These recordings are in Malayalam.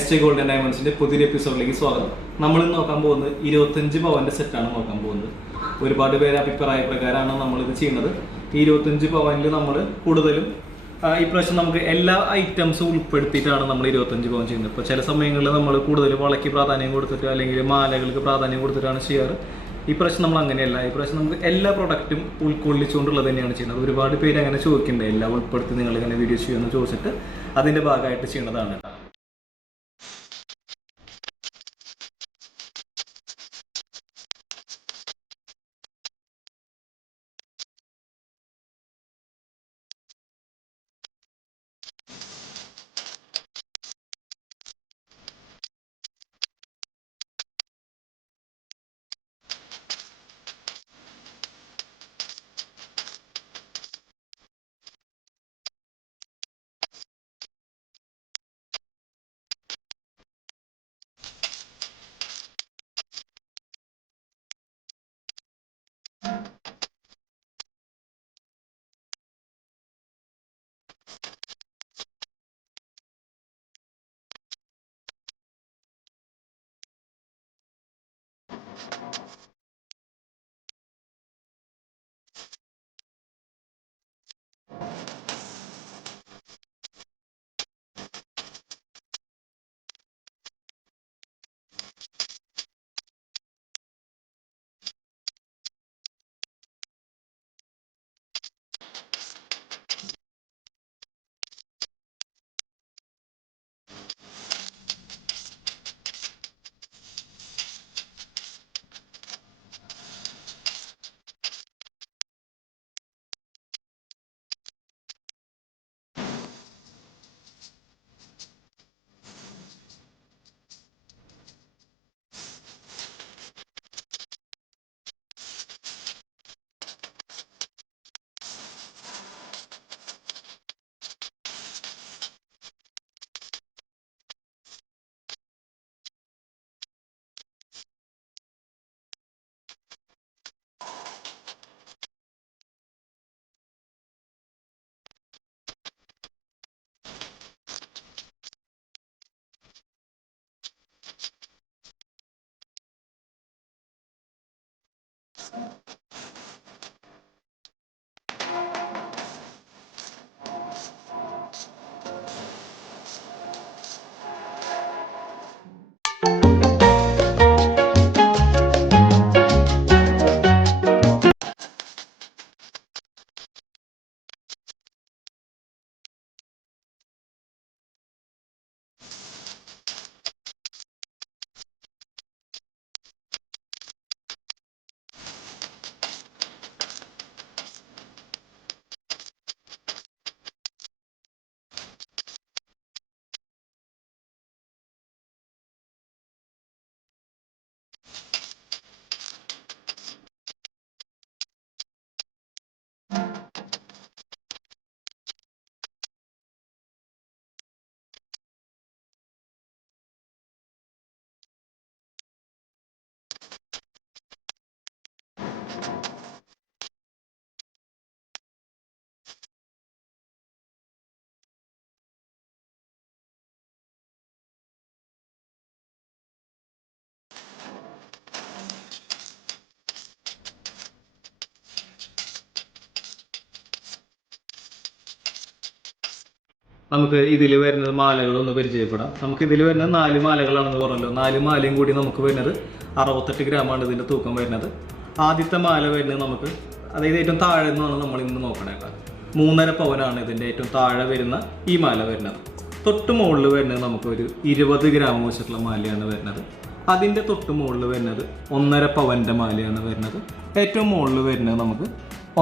SJ Gold & Diamonds പുതിയൊരു എപ്പിസോഡിലേക്ക് സ്വാഗതം. നമ്മൾ ഇന്ന് നോക്കാൻ പോകുന്നത് 25 പവന്റെ സെറ്റാണ് നോക്കാൻ പോകുന്നത്. ഒരുപാട് പേര് അഭിപ്രായ പ്രകാരമാണ് നമ്മളിത് ചെയ്യുന്നത്. ഈ 25 പവനിൽ നമ്മൾ കൂടുതലും ഈ പ്രാവശ്യം നമുക്ക് എല്ലാ ഐറ്റംസും ഉൾപ്പെടുത്തിയിട്ടാണ് നമ്മൾ 25 പവൻ ചെയ്യുന്നത്. ഇപ്പോൾ ചില സമയങ്ങളിൽ നമ്മൾ കൂടുതൽ വളയ്ക്ക് പ്രാധാന്യം കൊടുത്തിട്ട് അല്ലെങ്കിൽ മാലകൾക്ക് പ്രാധാന്യം കൊടുത്തിട്ടാണ് ചെയ്യാറ്. ഈ പ്രാവശ്യം നമ്മൾ അങ്ങനെയല്ല. ഈ പ്രാവശ്യം നമുക്ക് എല്ലാ പ്രൊഡക്റ്റും ഉൾക്കൊള്ളിച്ചുകൊണ്ടുള്ളത് തന്നെയാണ് ചെയ്യുന്നത്. ഒരുപാട് പേര് അങ്ങനെ ചോദിക്കുന്നുണ്ട്, എല്ലാം ഉൾപ്പെടുത്തി നിങ്ങൾ ഇങ്ങനെ വീഡിയോ ചെയ്യുമെന്ന് ചോദിച്ചിട്ട് അതിൻ്റെ ഭാഗമായിട്ട് ചെയ്യുന്നതാണ്. നമുക്ക് ഇതിൽ വരുന്നത് മാലകളൊന്ന് പരിചയപ്പെടാം. നമുക്ക് ഇതിൽ വരുന്നത് 4 മാലകളാണെന്ന് പറഞ്ഞല്ലോ. 4 മാലയും കൂടി നമുക്ക് വരുന്നത് 68 ഗ്രാമാണ് ഇതിൻ്റെ തൂക്കം വരുന്നത്. ആദ്യത്തെ മാല വരുന്നത് നമുക്ക്, അതായത് ഏറ്റവും താഴെ നിന്നാണ് നമ്മൾ ഇന്ന് നോക്കണേക്ക, 3.5 പവനാണ് ഇതിൻ്റെ ഏറ്റവും താഴെ വരുന്ന ഈ മാല വരുന്നത്. തൊട്ട് മുകളിൽ വരുന്നത് നമുക്കൊരു 20 ഗ്രാം വെച്ചിട്ടുള്ള മാലയാണ് വരുന്നത്. അതിൻ്റെ തൊട്ട് മുകളിൽ വരുന്നത് 1.5 പവൻ്റെ മാലയാണ് വരുന്നത്. ഏറ്റവും മുകളിൽ വരുന്നത് നമുക്ക്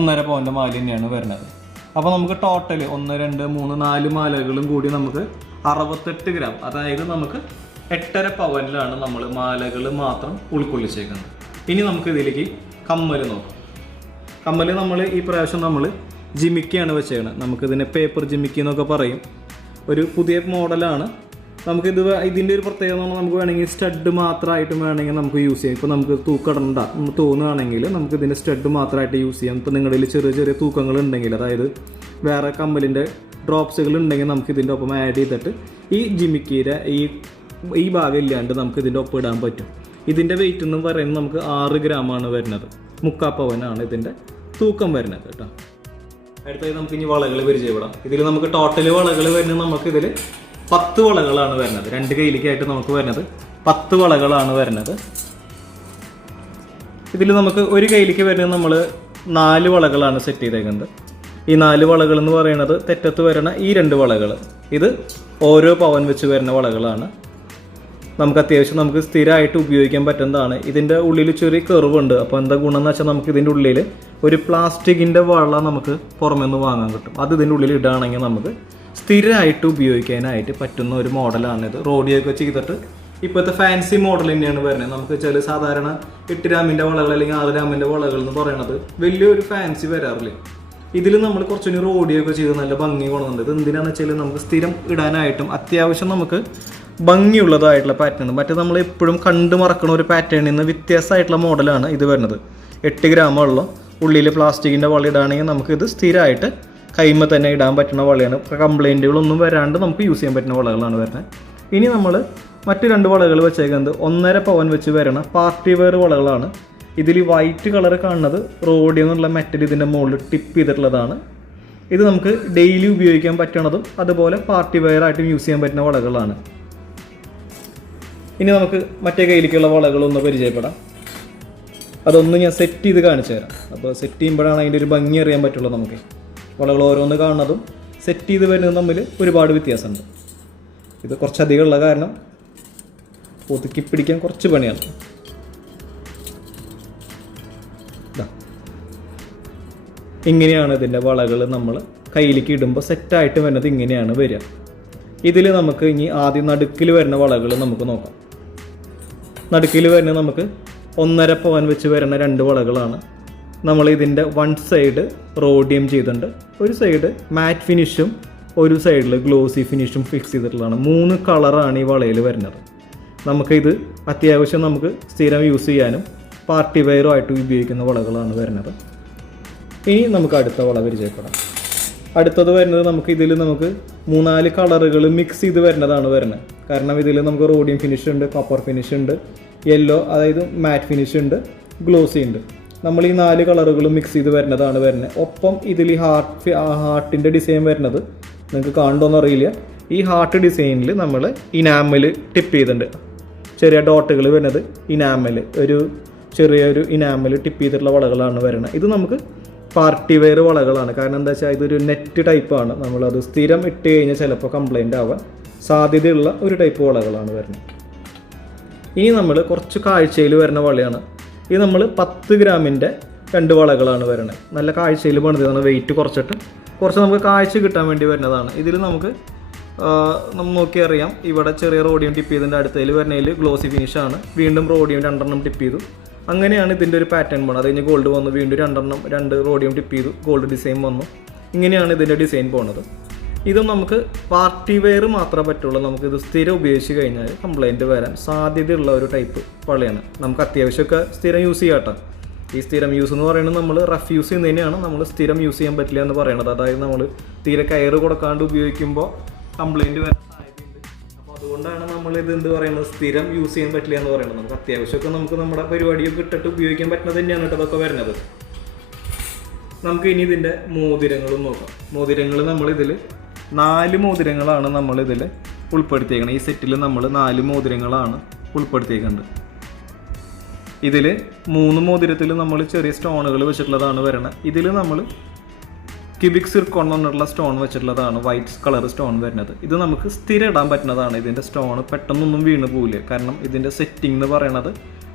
1.5 പവൻ്റെ മാല തന്നെയാണ് വരുന്നത്. അപ്പോൾ നമുക്ക് ടോട്ടൽ 1, 2, 3, 4 മാലകളും കൂടി നമുക്ക് 68 ഗ്രാം, അതായത് നമുക്ക് 8.5 പവനിലാണ് നമ്മൾ മാലകൾ മാത്രം ഉൾക്കൊള്ളിച്ചേക്കുന്നത്. ഇനി നമുക്ക് ഇതിലേക്ക് കമ്മൽ നോക്കാം. കമ്മൽ നമ്മൾ ഈ പ്രാവശ്യം നമ്മൾ ജിമിക്കിയാണ് വെച്ചേക്കുന്നത്. നമുക്കിതിനെ പേപ്പർ ജിമിക്കി എന്നൊക്കെ പറയും. ഒരു പുതിയ മോഡലാണ്. നമുക്കിത് ഇതിൻ്റെ ഒരു പ്രത്യേകത എന്ന് പറഞ്ഞാൽ നമുക്ക് വേണമെങ്കിൽ സ്റ്റഡ് മാത്രമായിട്ടും വേണമെങ്കിൽ നമുക്ക് യൂസ് ചെയ്യാം. ഇപ്പോൾ നമുക്ക് തൂക്കടണ്ട തോന്നുകയാണെങ്കിൽ നമുക്ക് ഇതിൻ്റെ സ്റ്റഡ് മാത്രമായിട്ട് യൂസ് ചെയ്യാം. ഇപ്പോൾ നിങ്ങളുടെ ചെറിയ ചെറിയ തൂക്കങ്ങൾ ഉണ്ടെങ്കിൽ, അതായത് വേറെ കമ്മലിൻ്റെ ഡ്രോപ്സുകൾ ഉണ്ടെങ്കിൽ നമുക്ക് ഇതിൻ്റെ ഒപ്പം ആഡ് ചെയ്തിട്ട് ഈ ജിമിക്കിയുടെ ഈ ഈ ഭാഗം ഇല്ലാണ്ട് നമുക്ക് ഇതിൻ്റെ ഒപ്പം ഇടാൻ പറ്റും. ഇതിൻ്റെ വെയിറ്റ് എന്ന് പറയുന്നത് നമുക്ക് 6 ഗ്രാമാണ് വരുന്നത്. 3/4 പവനാണ് ഇതിൻ്റെ തൂക്കം വരുന്നത് കേട്ടോ. അടുത്തത് നമുക്ക് ഇനി വളകൾ പരിചയപ്പെടാം. ഇതിൽ നമുക്ക് ടോട്ടൽ വളകൾ വരുന്നത് നമുക്കിതിൽ 10 വളകളാണ് വരുന്നത്. 2 കയ്യിലേക്കായിട്ട് നമുക്ക് വരുന്നത് 10 വളകളാണ് വരുന്നത്. ഇതിൽ നമുക്ക് ഒരു കയ്യിലേക്ക് വരുന്നത് നമ്മൾ 4 വളകളാണ് സെറ്റ് ചെയ്തേക്കുന്നത്. ഈ 4 വളകൾ എന്ന് പറയുന്നത് തെറ്റത്ത് വരുന്ന ഈ 2 വളകൾ, ഇത് ഓരോ പവൻ വെച്ച് വരുന്ന വളകളാണ്. നമുക്ക് അത്യാവശ്യം നമുക്ക് സ്ഥിരമായിട്ട് ഉപയോഗിക്കാൻ പറ്റുന്നതാണ്. ഇതിൻ്റെ ഉള്ളിൽ ചെറിയ കർവുണ്ട്. അപ്പോൾ എന്താ ഗുണം എന്ന് വെച്ചാൽ നമുക്ക് ഇതിൻ്റെ ഉള്ളിൽ ഒരു പ്ലാസ്റ്റിക്കിൻ്റെ വള നമുക്ക് പുറമെ നിന്ന് വാങ്ങാൻ കിട്ടും. അത് ഇതിൻ്റെ ഉള്ളിൽ ഇടുകയാണെങ്കിൽ നമുക്ക് സ്ഥിരമായിട്ട് ഉപയോഗിക്കാനായിട്ട് പറ്റുന്ന ഒരു മോഡലാണിത്. റോഡിയൊക്കെ ചെയ്തിട്ട് ഇപ്പോഴത്തെ ഫാൻസി മോഡൽ തന്നെയാണ് വരുന്നത്. നമുക്ക് ചില സാധാരണ 8 ഗ്രാമിൻ്റെ വളകൾ അല്ലെങ്കിൽ 6 ഗ്രാമിൻ്റെ വളകൾ എന്ന് പറയുന്നത് വലിയൊരു ഫാൻസി വരാറില്ല. ഇതിൽ നമ്മൾ കുറച്ചുകൂടി റോഡിയൊക്കെ ചെയ്ത് നല്ല ഭംഗി കൊണ്ടുണ്ട്. ഇത് എന്തിനാണെന്ന് വെച്ചാൽ നമുക്ക് സ്ഥിരം ഇടാനായിട്ടും അത്യാവശ്യം നമുക്ക് ഭംഗിയുള്ളതായിട്ടുള്ള പാറ്റേൺ. മറ്റേ നമ്മൾ എപ്പോഴും കണ്ടു മറക്കുന്ന ഒരു പാറ്റേണിൽ നിന്ന് വ്യത്യാസമായിട്ടുള്ള മോഡലാണ് ഇത് വരുന്നത്. 8 ഗ്രാമുള്ള ഉള്ളിൽ പ്ലാസ്റ്റിക്കിൻ്റെ വള ഇടുകയാണെങ്കിൽ നമുക്കിത് സ്ഥിരമായിട്ട് കൈമ തന്നെ ഇടാൻ പറ്റുന്ന വളയാണ്. കംപ്ലൈൻറ്റുകളൊന്നും വരാണ്ട് നമുക്ക് യൂസ് ചെയ്യാൻ പറ്റുന്ന വളകളാണ് വരുന്നത്. ഇനി നമ്മൾ മറ്റ് 2 വളകൾ വെച്ചേക്കുന്നത് 1.5 പവൻ വെച്ച് വരുന്ന പാർട്ടി വെയർ വളകളാണ്. ഇതിൽ വൈറ്റ് കളർ കാണുന്നത് റോഡിയം എന്നുള്ള മെറ്റൽ ഇതിൻ്റെ മുകളിൽ ടിപ്പ് ചെയ്തിട്ടുള്ളതാണ്. ഇത് നമുക്ക് ഡെയിലി ഉപയോഗിക്കാൻ പറ്റണതും അതുപോലെ പാർട്ടി വെയർ ആയിട്ടും യൂസ് ചെയ്യാൻ പറ്റുന്ന വളകളാണ്. ഇനി നമുക്ക് മറ്റേ കയ്യിലേക്കുള്ള വളകളൊന്ന് പരിചയപ്പെടാം. അതൊന്ന് ഞാൻ സെറ്റ് ചെയ്ത് കാണിച്ചു തരാം. അപ്പോൾ സെറ്റ് ചെയ്യുമ്പോഴാണ് അതിൻ്റെ ഒരു ഭംഗി അറിയാൻ പറ്റുള്ളൂ. നമുക്ക് വളകൾ ഓരോന്ന് കാണുന്നതും സെറ്റ് ചെയ്ത് വരുന്നതും തമ്മിൽ ഒരുപാട് വ്യത്യാസമുണ്ട്. ഇത് കുറച്ചധികം ഉള്ള കാരണം ഒതുക്കി പിടിക്കാൻ കുറച്ച് പണിയാണ്. ഇങ്ങനെയാണ് ഇതിൻ്റെ വളകൾ നമ്മൾ കയ്യിലേക്ക് ഇടുമ്പോൾ സെറ്റായിട്ട് വരുന്നത്. ഇങ്ങനെയാണ് വരിക. ഇതിൽ നമുക്ക് ഇനി ആദ്യം നടുക്കിൽ വരുന്ന വളകൾ നമുക്ക് നോക്കാം. നടുക്കിൽ വരുന്ന നമുക്ക് 1.5 പവൻ വെച്ച് വരുന്ന 2 വളകളാണ്. നമ്മൾ ഇതിൻ്റെ 1 സൈഡ് റോഡിയം ചെയ്തിട്ടുണ്ട്, ഒരു സൈഡ് മാറ്റ് ഫിനിഷും ഒരു സൈഡിൽ ഗ്ലോസി ഫിനിഷും ഫിക്സ് ചെയ്തിട്ടുള്ളതാണ്. 3 കളറാണ് ഈ വളയിൽ വരുന്നത്. നമുക്കിത് അത്യാവശ്യം നമുക്ക് സ്ഥിരം യൂസ് ചെയ്യാനും പാർട്ടി വെയറും ആയിട്ട് ഉപയോഗിക്കുന്ന വളകളാണ് വരുന്നത്. ഇനി നമുക്ക് അടുത്ത വള പരിചയപ്പെടാം. അടുത്തത് വരുന്നത് നമുക്ക് ഇതിൽ നമുക്ക് 3-4 കളറുകൾ മിക്സ് ചെയ്ത് വരുന്നതാണ് വരുന്നത്. കാരണം ഇതിൽ നമുക്ക് റോഡിയം ഫിനിഷ് ഉണ്ട്, കോപ്പർ ഫിനിഷ് ഉണ്ട്, യെല്ലോ അതായത് മാറ്റ് ഫിനിഷ് ഉണ്ട്, ഗ്ലോസി ഉണ്ട്. നമ്മൾ ഈ 4 കളറുകളും മിക്സ് ചെയ്ത് വരുന്നതാണ് വരുന്നത്. ഒപ്പം ഇതിൽ ഈ ഹാർട്ടിൻ്റെ ഡിസൈൻ വരുന്നത് നിങ്ങൾക്ക് കാണുന്നുണ്ടോയെന്ന് അറിയില്ല. ഈ ഹാർട്ട് ഡിസൈനിൽ നമ്മൾ ഇനാമൽ ടിപ്പ് ചെയ്തിട്ടുണ്ട്. ചെറിയ ഡോട്ടുകൾ വരുന്നത് ഇനാമൽ, ചെറിയൊരു ഇനാമൽ ടിപ്പ് ചെയ്തിട്ടുള്ള വളകളാണ് വരുന്നത്. ഇത് നമുക്ക് പാർട്ടി വെയർ വളകളാണ്. കാരണം എന്താ വെച്ചാൽ ഇതൊരു നെറ്റ് ടൈപ്പാണ്. നമ്മളത് സ്ഥിരം ഇട്ട് കഴിഞ്ഞാൽ ചിലപ്പോൾ കംപ്ലൈൻ്റ് ആവാൻ സാധ്യതയുള്ള ഒരു ടൈപ്പ് വളകളാണ് വരുന്നത്. ഇനി നമ്മൾ കുറച്ച് കാഴ്ചയിൽ വരുന്ന വളയാണ്. ഇത് നമ്മൾ 10 ഗ്രാമിൻ്റെ 2 വളകളാണ് വരുന്നത്. നല്ല കാഴ്ചയിൽ പണിതാണ്. വെയിറ്റ് കുറച്ച് നമുക്ക് കാഴ്ച കിട്ടാൻ വേണ്ടി വരുന്നതാണ്. ഇതിൽ നമുക്ക് നമ്മൾ നോക്കി അറിയാം. ഇവിടെ ചെറിയ റോഡിയം ടിപ്പ് ചെയ്തതിൻ്റെ അടുത്തതിൽ വരുന്നതിൽ ഗ്ലോസി ഫിനിഷാണ്. വീണ്ടും റോഡിയം 2 ടിപ്പ് ചെയ്തു. അങ്ങനെയാണ് ഇതിൻ്റെ ഒരു പാറ്റേൺ പോണത്. അത് കഴിഞ്ഞ് ഗോൾഡ് വന്നു, വീണ്ടും 2 റോഡിയം ടിപ്പ് ചെയ്തു, ഗോൾഡ് ഡിസൈൻ വന്നു. ഇങ്ങനെയാണ് ഇതിൻ്റെ ഡിസൈൻ പോകുന്നത്. ഇത് നമുക്ക് പാർട്ടി വെയർ മാത്രമേ പറ്റുള്ളൂ. നമുക്കിത് സ്ഥിരം ഉപയോഗിച്ച് കഴിഞ്ഞാൽ കംപ്ലൈൻറ്റ് വരാൻ സാധ്യതയുള്ള ഒരു ടൈപ്പ് വളയാണ്. നമുക്ക് അത്യാവശ്യമൊക്കെ സ്ഥിരം യൂസ് ചെയ്യാം കേട്ടോ. ഈ സ്ഥിരം യൂസ് എന്ന് പറയുന്നത് നമ്മൾ റഫ് യൂസ് ചെയ്യുന്നതിനെയാണ് നമ്മൾ സ്ഥിരം യൂസ് ചെയ്യാൻ പറ്റില്ല എന്ന് പറയുന്നത്. അതായത് നമ്മൾ തീരെ കയറ് കൊടുക്കാണ്ട് ഉപയോഗിക്കുമ്പോൾ കംപ്ലൈൻറ്റ് വരാൻ സാധ്യതയുണ്ട്. അപ്പോൾ അതുകൊണ്ടാണ് നമ്മളിത് എന്ത് പറയുന്നത്, സ്ഥിരം യൂസ് ചെയ്യാൻ പറ്റില്ല എന്ന് പറയുന്നത്. നമുക്ക് അത്യാവശ്യമൊക്കെ നമുക്ക് നമ്മുടെ പരിപാടിയൊക്കെ ഇട്ടിട്ട് ഉപയോഗിക്കാൻ പറ്റുന്നത് തന്നെയാണ് കേട്ടോ അതൊക്കെ വരുന്നത്. നമുക്ക് ഇനി ഇതിൻ്റെ മോതിരങ്ങളും നോക്കാം. മോതിരങ്ങൾ നമ്മളിതിൽ 4 മോതിരങ്ങളാണ് നമ്മളിതിൽ ഉൾപ്പെടുത്തിയേക്കുന്നത്. ഈ സെറ്റിൽ നമ്മൾ 4 മോതിരങ്ങളാണ് ഉൾപ്പെടുത്തിയേക്കുന്നത്. ഇതിൽ 3 മോതിരത്തിൽ നമ്മൾ ചെറിയ സ്റ്റോണുകൾ വെച്ചിട്ടുള്ളതാണ് വരുന്നത്. ഇതിൽ നമ്മൾ ക്യൂബിക് സിർക്കോൺ എന്ന് പറഞ്ഞിട്ടുള്ള സ്റ്റോൺ വെച്ചിട്ടുള്ളതാണ്, വൈറ്റ് കളർ സ്റ്റോൺ വരുന്നത്. ഇത് നമുക്ക് സ്ഥിരം ഇടാൻ പറ്റുന്നതാണ്. ഇതിൻ്റെ സ്റ്റോൺ പെട്ടെന്നൊന്നും വീണ് പോവില്ല. കാരണം ഇതിൻ്റെ സെറ്റിംഗ് എന്ന് പറയണത്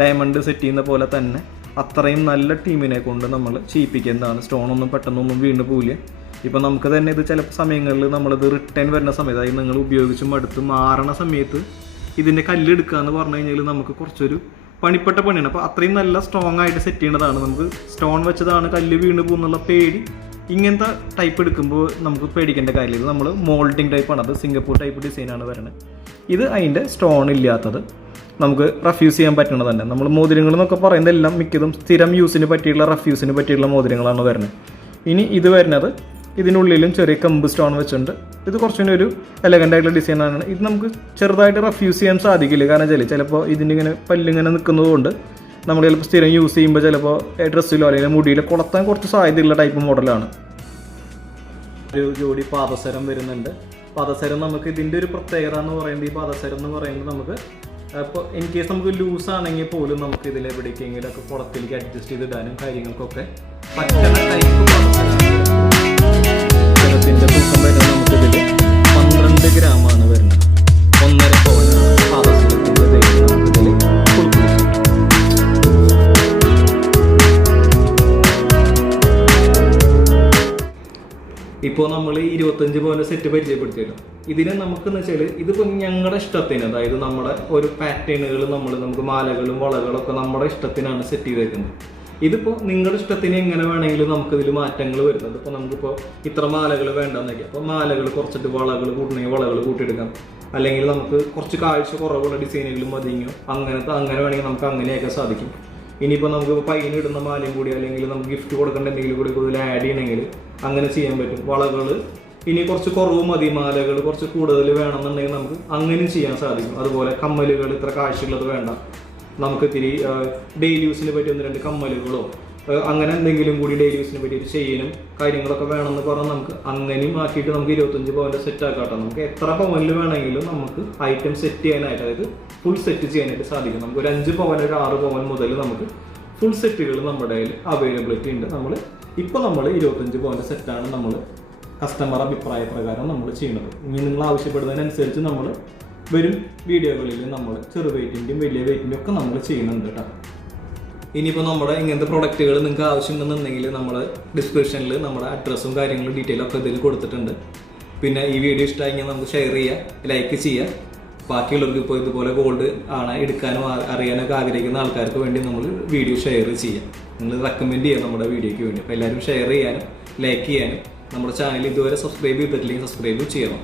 ഡയമണ്ട് സെറ്റ് ചെയ്യുന്ന പോലെ തന്നെ അത്രയും നല്ല ടീമിനെ കൊണ്ട് നമ്മൾ ചെയ്യിപ്പിക്കുന്നതാണ്. സ്റ്റോണൊന്നും പെട്ടെന്നൊന്നും വീണ് പോവില്ല. ഇപ്പോൾ നമുക്ക് തന്നെ ഇത് ചില സമയങ്ങളിൽ നമ്മളിത് റിട്ടേൺ വരുന്ന സമയത്ത്, അതായത് നിങ്ങൾ ഉപയോഗിച്ചും അടുത്ത് മാറണ സമയത്ത് ഇതിൻ്റെ കല്ലെടുക്കുക എന്ന് പറഞ്ഞു കഴിഞ്ഞാൽ നമുക്ക് കുറച്ചൊരു പണിപ്പെട്ട പണിയാണ്. അപ്പോൾ അത്രയും നല്ല സ്ട്രോങ് ആയിട്ട് സെറ്റ് ചെയ്യേണ്ടതാണ്. നമുക്ക് സ്റ്റോൺ വെച്ചതാണ് കല്ല് വീണ് പോകുന്നുള്ള പേടി ഇങ്ങനത്തെ ടൈപ്പ് എടുക്കുമ്പോൾ നമുക്ക് പേടിക്കേണ്ട കാര്യമില്ല. ഇത് നമ്മൾ മോൾഡിങ് ടൈപ്പാണ്. അത് സിംഗപ്പൂർ ടൈപ്പ് ഡിസൈനാണ് വരുന്നത്. ഇത് അതിൻ്റെ സ്റ്റോൺ ഇല്ലാത്തത് നമുക്ക് റഫ് യൂസ് ചെയ്യാൻ പറ്റുന്നത് തന്നെ. നമ്മൾ മോതിരങ്ങൾ എന്നൊക്കെ പറയുന്നതെല്ലാം മിക്കതും സ്ഥിരം യൂസിന് പറ്റിയിട്ടുള്ള റഫ് യൂസിന് പറ്റിയിട്ടുള്ള മോതിരങ്ങളാണ് വരുന്നത്. ഇനി ഇത് വരുന്നത് ഇതിനുള്ളിലും ചെറിയ കമ്പ് സ്റ്റോൺ വെച്ചിട്ടുണ്ട്. ഇത് കുറച്ചുകൂടി ഒരു എലഗൻ്റ് ആയിട്ടുള്ള ഡിസൈനാണ്. ഇത് നമുക്ക് ചെറുതായിട്ട് റഫ്യൂസ് ചെയ്യാൻ സാധിക്കില്ല. കാരണം ചിലപ്പോൾ ഇതിൻ്റെ ഇങ്ങനെ പല്ലിങ്ങനെ നിൽക്കുന്നത് കൊണ്ട് നമ്മൾ ചിലപ്പോൾ സ്ഥിരം യൂസ് ചെയ്യുമ്പോൾ ചിലപ്പോൾ ഡ്രസ്സിലോ അല്ലെങ്കിൽ മുടിയിലോ കൊളത്താൻ കുറച്ച് സാധ്യതയുള്ള ടൈപ്പ് മോഡലാണ്. ഒരു ജോഡി പാദസരം വരുന്നുണ്ട്. പാദസരം നമുക്ക് ഇതിൻ്റെ ഒരു പ്രത്യേകത എന്ന് പറയുന്നത്, ഈ പാദസരം എന്ന് പറയുന്നത് നമുക്ക് അപ്പോൾ ഇൻ കേസ് നമുക്ക് ലൂസ് ആണെങ്കിൽ പോലും നമുക്ക് ഇതിൽ എവിടേക്കെങ്കിലും ഒക്കെ കുളത്തിലേക്ക് അഡ്ജസ്റ്റ് ചെയ്തിടാനും കാര്യങ്ങൾക്കൊക്കെ പറ്റുന്ന ടൈപ്പ് പാദസരത്തിൻ്റെ തൂക്കം വരുന്നത് നമുക്കിതിൽ 12 ഗ്രാമാണ് വരുന്നത്. 1.5 പവനാണ് പാദസരത്തിൻ്റെ വെയിറ്റ് നമുക്കിതിൽ കൊടുക്കുന്നത്. ഇപ്പോൾ നമ്മൾ 25 പവൻ്റെ സെറ്റ് പരിചയപ്പെടുത്തിയല്ലോ. ഇതിന് നമുക്കെന്ന് വെച്ചാൽ ഇതിപ്പോൾ ഞങ്ങളുടെ ഇഷ്ടത്തിന്, അതായത് നമ്മുടെ ഒരു പാറ്റേണുകൾ നമുക്ക് മാലകളും വളകളും ഒക്കെ നമ്മുടെ ഇഷ്ടത്തിനാണ് സെറ്റ് ചെയ്തേക്കുന്നത്. ഇതിപ്പോൾ നിങ്ങളുടെ ഇഷ്ടത്തിന് എങ്ങനെ വേണമെങ്കിലും നമുക്കിതിൽ മാറ്റങ്ങൾ വരുന്നത്. ഇപ്പോൾ നമുക്കിപ്പോൾ ഇത്ര മാലകൾ വേണ്ടെന്നൊക്കെ, അപ്പോൾ മാലകൾ കുറച്ചിട്ട് വളകൾ കൂട്ടണമെങ്കിൽ വളകൾ കൂട്ടിയെടുക്കാം. അല്ലെങ്കിൽ നമുക്ക് കുറച്ച് കാഴ്ച കുറവുള്ള ഡിസൈനുകൾ മതിയോ അങ്ങനെ വേണമെങ്കിൽ നമുക്ക് അങ്ങനെയൊക്കെ സാധിക്കും. ഇനിയിപ്പോൾ നമുക്ക് പയ്യനിടുന്ന മാലയും കൂടി അല്ലെങ്കിൽ നമുക്ക് ഗിഫ്റ്റ് കൊടുക്കേണ്ട എന്തെങ്കിലും കൂടി കൂടുതൽ ആഡ് ചെയ്യണമെങ്കിൽ അങ്ങനെ ചെയ്യാൻ പറ്റും. വളകൾ ഇനി കുറച്ച് കുറവ് മതി, മാലകൾ കുറച്ച് കൂടുതൽ വേണമെന്നുണ്ടെങ്കിൽ നമുക്ക് അങ്ങനെ ചെയ്യാൻ സാധിക്കും. അതുപോലെ കമ്മലുകൾ ഇത്ര കാഴ്ചയുള്ളത് വേണ്ട, നമുക്ക് ഇത്തിരി ഡെയിലി യൂസിന് പറ്റിയ 1-2 കമ്മലുകളോ അങ്ങനെ എന്തെങ്കിലും കൂടി ഡെയിലി യൂസിന് പറ്റിയ ഒരു ചെയിനും കാര്യങ്ങളൊക്കെ വേണമെന്ന് പറഞ്ഞാൽ നമുക്ക് അങ്ങനെയും ആക്കിയിട്ട് നമുക്ക് 25 പവൻ്റെ സെറ്റ് ആക്കാട്ടോ. നമുക്ക് എത്ര പവനിൽ വേണമെങ്കിലും നമുക്ക് ഐറ്റം സെറ്റ് ചെയ്യാനായിട്ട്, അതായത് ഫുൾ സെറ്റ് ചെയ്യാനായിട്ട് സാധിക്കും. നമുക്ക് ഒരു 5 പവൻ ഒരു 6 പവൻ മുതൽ നമുക്ക് ഫുൾ സെറ്റുകൾ നമ്മുടെ കയ്യിൽ അവൈലബിലിറ്റി ഉണ്ട്. നമ്മൾ 25 പവൻ്റെ സെറ്റാണ് നമ്മൾ കസ്റ്റമർ അഭിപ്രായ പ്രകാരം നമ്മൾ ചെയ്യുന്നത്. ഇനി നിങ്ങൾ ആവശ്യപ്പെടുന്നതിനനുസരിച്ച് നമ്മൾ വരും വീഡിയോകളിൽ നമ്മൾ ചെറു വെയിറ്റിൻ്റെയും വലിയ വെയിറ്റിൻ്റെയും ഒക്കെ നമ്മൾ ചെയ്യുന്നുണ്ട് കേട്ടോ. ഇനിയിപ്പോൾ നമ്മുടെ ഇങ്ങനത്തെ പ്രൊഡക്റ്റുകൾ നിങ്ങൾക്ക് ആവശ്യമുണ്ടെന്നുണ്ടെങ്കിൽ നമ്മൾ ഡിസ്ക്രിപ്ഷനിൽ നമ്മുടെ അഡ്രസ്സും കാര്യങ്ങളും ഡീറ്റെയിലും ഒക്കെ ഇതിൽ കൊടുത്തിട്ടുണ്ട്. പിന്നെ ഈ വീഡിയോ ഇഷ്ടമായെങ്കിൽ നമുക്ക് ഷെയർ ചെയ്യുക, ലൈക്ക് ചെയ്യുക. ബാക്കിയുള്ളവർക്ക് ഇപ്പോൾ ഇതുപോലെ ഗോൾഡ് ആണ് എടുക്കാനും അറിയാനൊക്കെ ആഗ്രഹിക്കുന്ന ആൾക്കാർക്ക് വേണ്ടി നമ്മൾ വീഡിയോ ഷെയർ ചെയ്യാം. നിങ്ങൾ റെക്കമെൻഡ് ചെയ്യുക നമ്മുടെ വീഡിയോയ്ക്ക് വേണ്ടി. അപ്പോൾ എല്ലാവരും ഷെയർ ചെയ്യാനും ലൈക്ക് ചെയ്യാനും നമ്മുടെ ചാനൽ ഇതുവരെ സബ്സ്ക്രൈബ് ചെയ്തിട്ടില്ലെങ്കിൽ സബ്സ്ക്രൈബ് ചെയ്യണം.